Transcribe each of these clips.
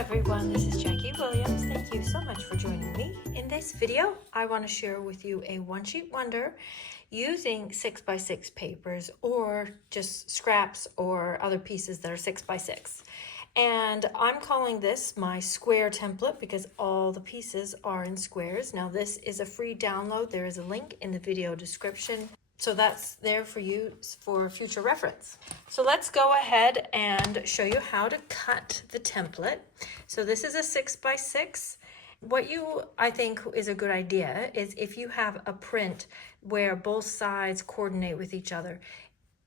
everyone, this is Jackie Williams. Thank you so much for joining me. In this video, I want to share with you a one-sheet wonder using 6x6 papers or just scraps or other pieces that are 6x6. And I'm calling this my square template because all the pieces are in squares. Now this is a free download. There is a link in the video description. So that's there for you for future reference. So let's go ahead and show you how to cut the template. So this is a 6x6. What I think is a good idea is if you have a print where both sides coordinate with each other.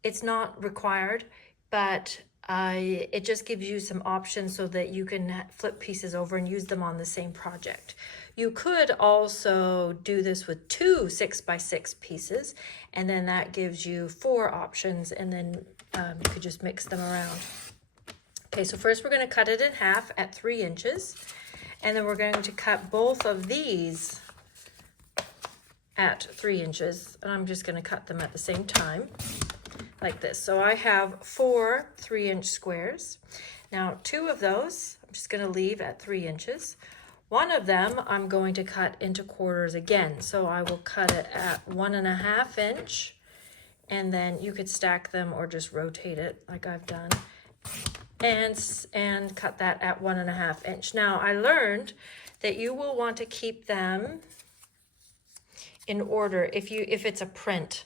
It's not required, but it just gives you some options so that you can flip pieces over and use them on the same project. You could also do this with two 6x6 pieces, and then that gives you 4 options, and then you could just mix them around. Okay, so first we're going to cut it in half at 3 inches, and then we're going to cut both of these at 3 inches, and I'm just going to cut them at the same time like this. So I have 4 3-inch squares. Now 2 of those I'm just going to leave at 3 inches. One of them I'm going to cut into quarters again. So I will cut it at 1.5 inch, and then you could stack them or just rotate it like I've done, and cut that at 1.5 inch. Now I learned that you will want to keep them in order if it's a print,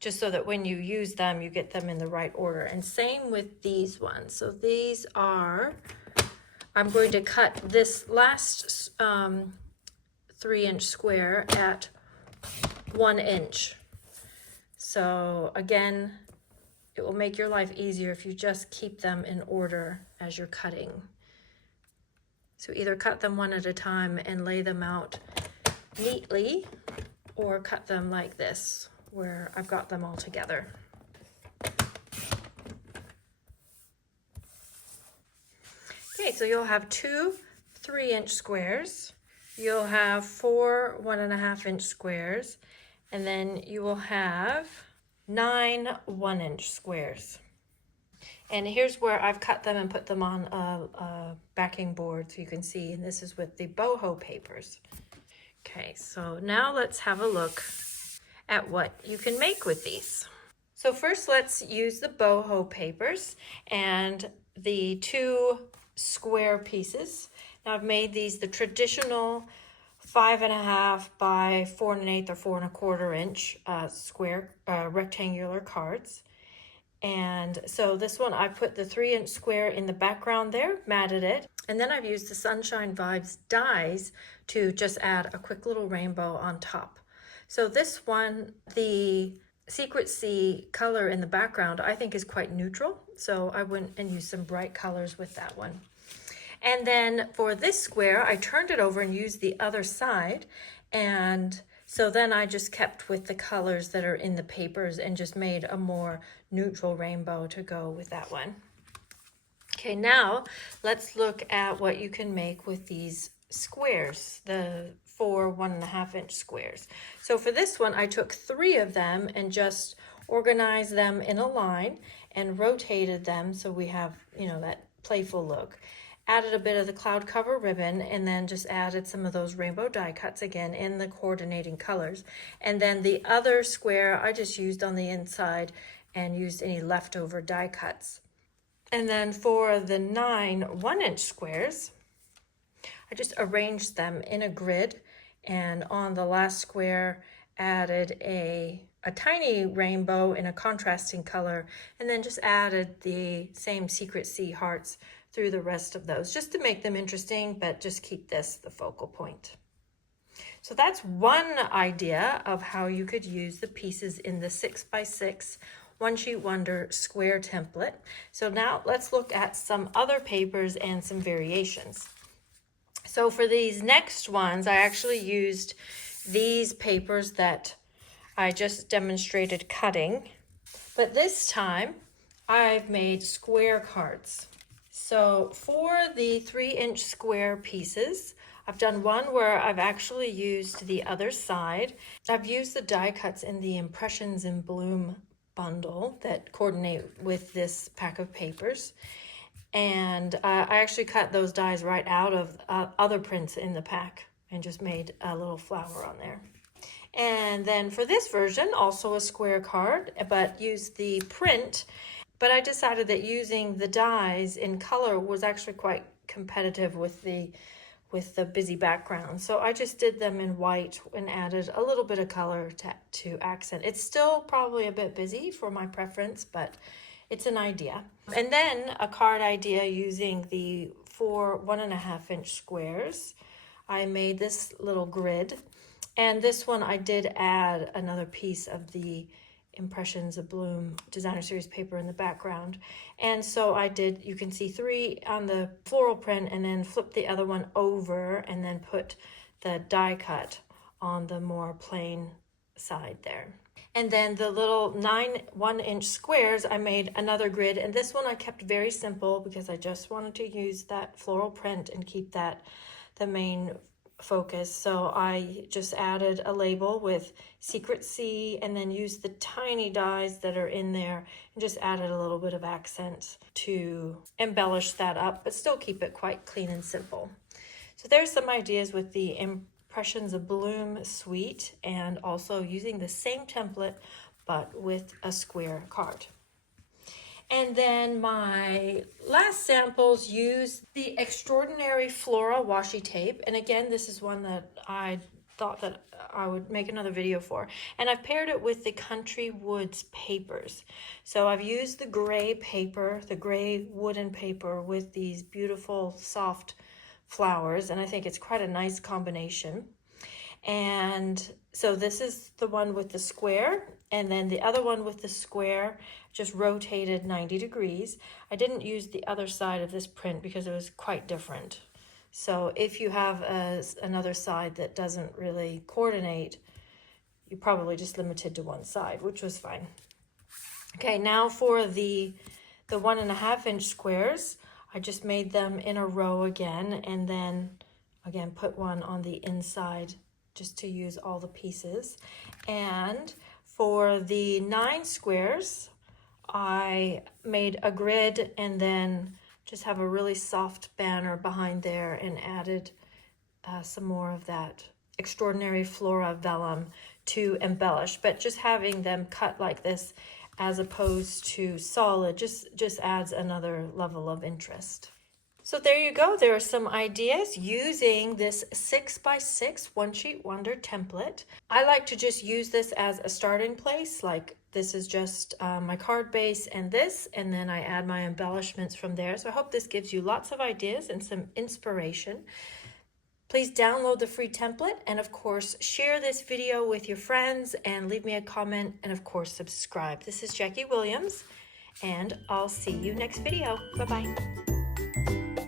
just so that when you use them, you get them in the right order. And same with these ones. So these are, I'm going to cut this last 3-inch square at 1 inch. So again, it will make your life easier if you just keep them in order as you're cutting. So either cut them one at a time and lay them out neatly, or cut them like this, where I've got them all together. Okay, so you'll have 2 3-inch squares. You'll have 4 1.5-inch squares, and then you will have 9 1-inch squares. And here's where I've cut them and put them on a backing board so you can see, and this is with the boho papers. Okay, so now let's have a look at what you can make with these. So first let's use the boho papers and the 2 square pieces. Now I've made these the traditional 5.5 by 4 1/8 or 4 1/4 inch square rectangular cards. And so this one, I put the 3-inch square in the background there, matted it, and then I've used the Sunshine Vibes dies to just add a quick little rainbow on top. So this one, the Secret Sea color in the background, I think is quite neutral. So I went and used some bright colors with that one. And then for this square, I turned it over and used the other side. And so then I just kept with the colors that are in the papers and just made a more neutral rainbow to go with that one. Okay, now let's look at what you can make with these squares, the 4 1.5-inch squares. So for this one, I took 3 of them and just organized them in a line and rotated them so we have, that playful look. Added a bit of the cloud cover ribbon, and then just added some of those rainbow die cuts again in the coordinating colors. And then the other square I just used on the inside and used any leftover die cuts. And then for the 9 1-inch squares, I just arranged them in a grid, and on the last square added a tiny rainbow in a contrasting color, and then just added the same Secret Sea hearts through the rest of those, just to make them interesting, but just keep this the focal point. So that's one idea of how you could use the pieces in the 6x6 One Sheet Wonder square template. So now let's look at some other papers and some variations. So for these next ones, I actually used these papers that I just demonstrated cutting, but this time I've made square cards. So for the 3-inch square pieces, I've done one where I've actually used the other side. I've used the die cuts in the Impressions in Bloom bundle that coordinate with this pack of papers. And I actually cut those dies right out of other prints in the pack and just made a little flower on there. And then for this version, also a square card, but used the print. But I decided that using the dies in color was actually quite competitive with the busy background. So I just did them in white and added a little bit of color to accent. It's still probably a bit busy for my preference, but it's an idea. And then a card idea using the 4 1.5 inch squares. I made this little grid, and this one I did add another piece of the Impressions of Bloom designer series paper in the background. And so I did, you can see 3 on the floral print, and then flip the other one over and then put the die cut on the more plain side there. And then the little 9 1-inch squares, I made another grid, and this one I kept very simple because I just wanted to use that floral print and keep that the main focus. So I just added a label with Secret C and then used the tiny dies that are in there and just added a little bit of accent to embellish that up, but still keep it quite clean and simple. So there's some ideas with the Impressions of Bloom suite, and also using the same template but with a square card. And then my last samples use the Extraordinary Flora washi tape. And again, this is one that I thought that I would make another video for. And I've paired it with the Country Woods papers. So I've used the gray paper, the gray wooden paper with these beautiful soft flowers. And I think it's quite a nice combination. And so this is the one with the square, and then the other one with the square just rotated 90 degrees. I didn't use the other side of this print because it was quite different. So if you have another side that doesn't really coordinate, you're probably just limited to one side, which was fine. Okay, now for the 1.5 inch squares, I just made them in a row again, and then again put one on the inside just to use all the pieces. And for the 9 squares, I made a grid and then just have a really soft banner behind there and added some more of that Extraordinary Flora vellum to embellish. But just having them cut like this as opposed to solid just adds another level of interest. So there you go. There are some ideas using this 6x6 One Sheet Wonder template. I like to just use this as a starting place. Like this is just my card base and then I add my embellishments from there. So I hope this gives you lots of ideas and some inspiration. Please download the free template, and of course share this video with your friends and leave me a comment, and of course subscribe. This is Jackie Williams, and I'll see you next video. Bye-bye.